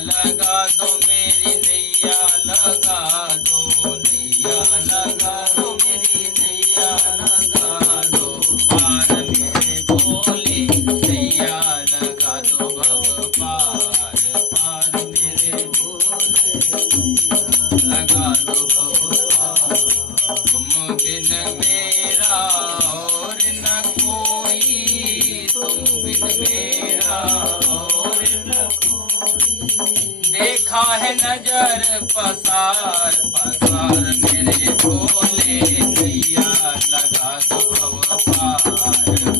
लगा दो मेरी नैया लगा दो, नैया लगा दो मेरी नैया लगा दो, पार मेरे भोले नैया लगा दो भव पार, पार मेरे भोले लगा दो भव पार। तुम बिन मेरा और न कोई, तुम बिन मेरा और न कोई, देखा है नजर पसार पसार मेरे भोले नैया लगा दो भव पार,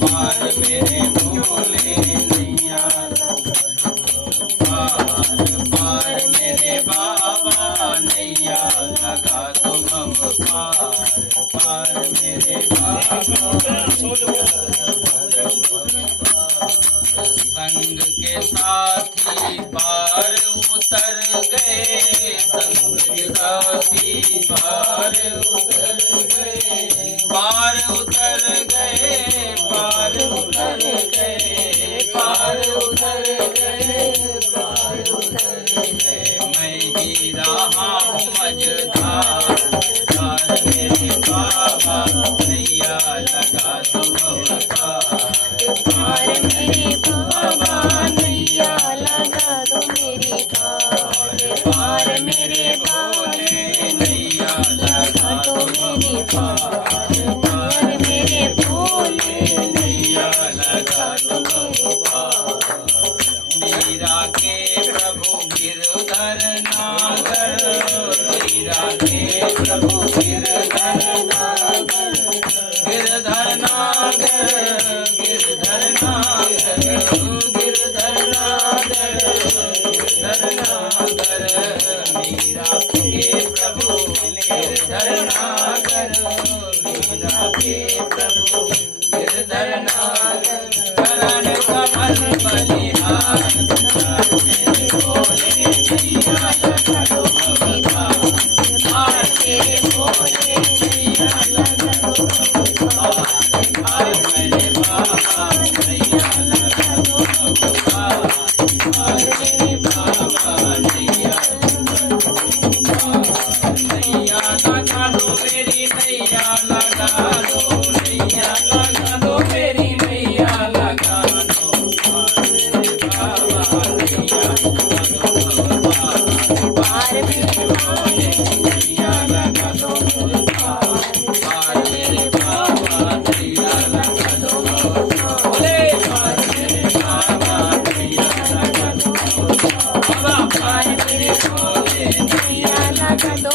पार मेरे भोले नैया लगा दो पार, पार मेरे बाबा नैया लगा दो भव पार, पार मेरे बाबा। संग के साथी पार उतर गए, संग के साथी पार उतर गए, पार उतर गए, पार उतर गए, पार उतर गए, पार उतर गए। मैं ही रहा हूँ मझधार, पार मेरे बाबा नैया लगा दो भव पार, पार मेरे बाबा नैया लगा दो मेरी पार, पार मेरे भोले नैया लगा दो मेरी पार, पार मेरे भोले नैया लगा दो भव पार। मीरा के प्रभु गिरधर नागर, मीरा के प्रभु गिरधर नागर, गिरधर नागर, गिरधर नागर, गिरधर नागर, गिरधर नागर, मीरा के प्रभु गिरधर नागर, मीरा के प्रभु गिरधर नागर। करण कमल बलिहार मेरे भोले नैया लगा दो भव पार, पार मेरे भोले नैया लगा दो भव पार, पार मेरे बाबा नैया लगा दो भव पार, पार मेरे बाबा नैया लगा दो पार। नैया लगा दो मेरी नैया लगा दो, नैया लगा दो मेरी नैया लगा दो, पार मेरे बाबा नैया लगा दो भव पार, पार मेरे भोले नैया लगा दो भव पार, पार मेरे बाबा नैया लगा दो भव पार, भोले पार मेरे बाबा नैया लगा दो भव पार, बाबा पार मेरे भोले नैया लगा दो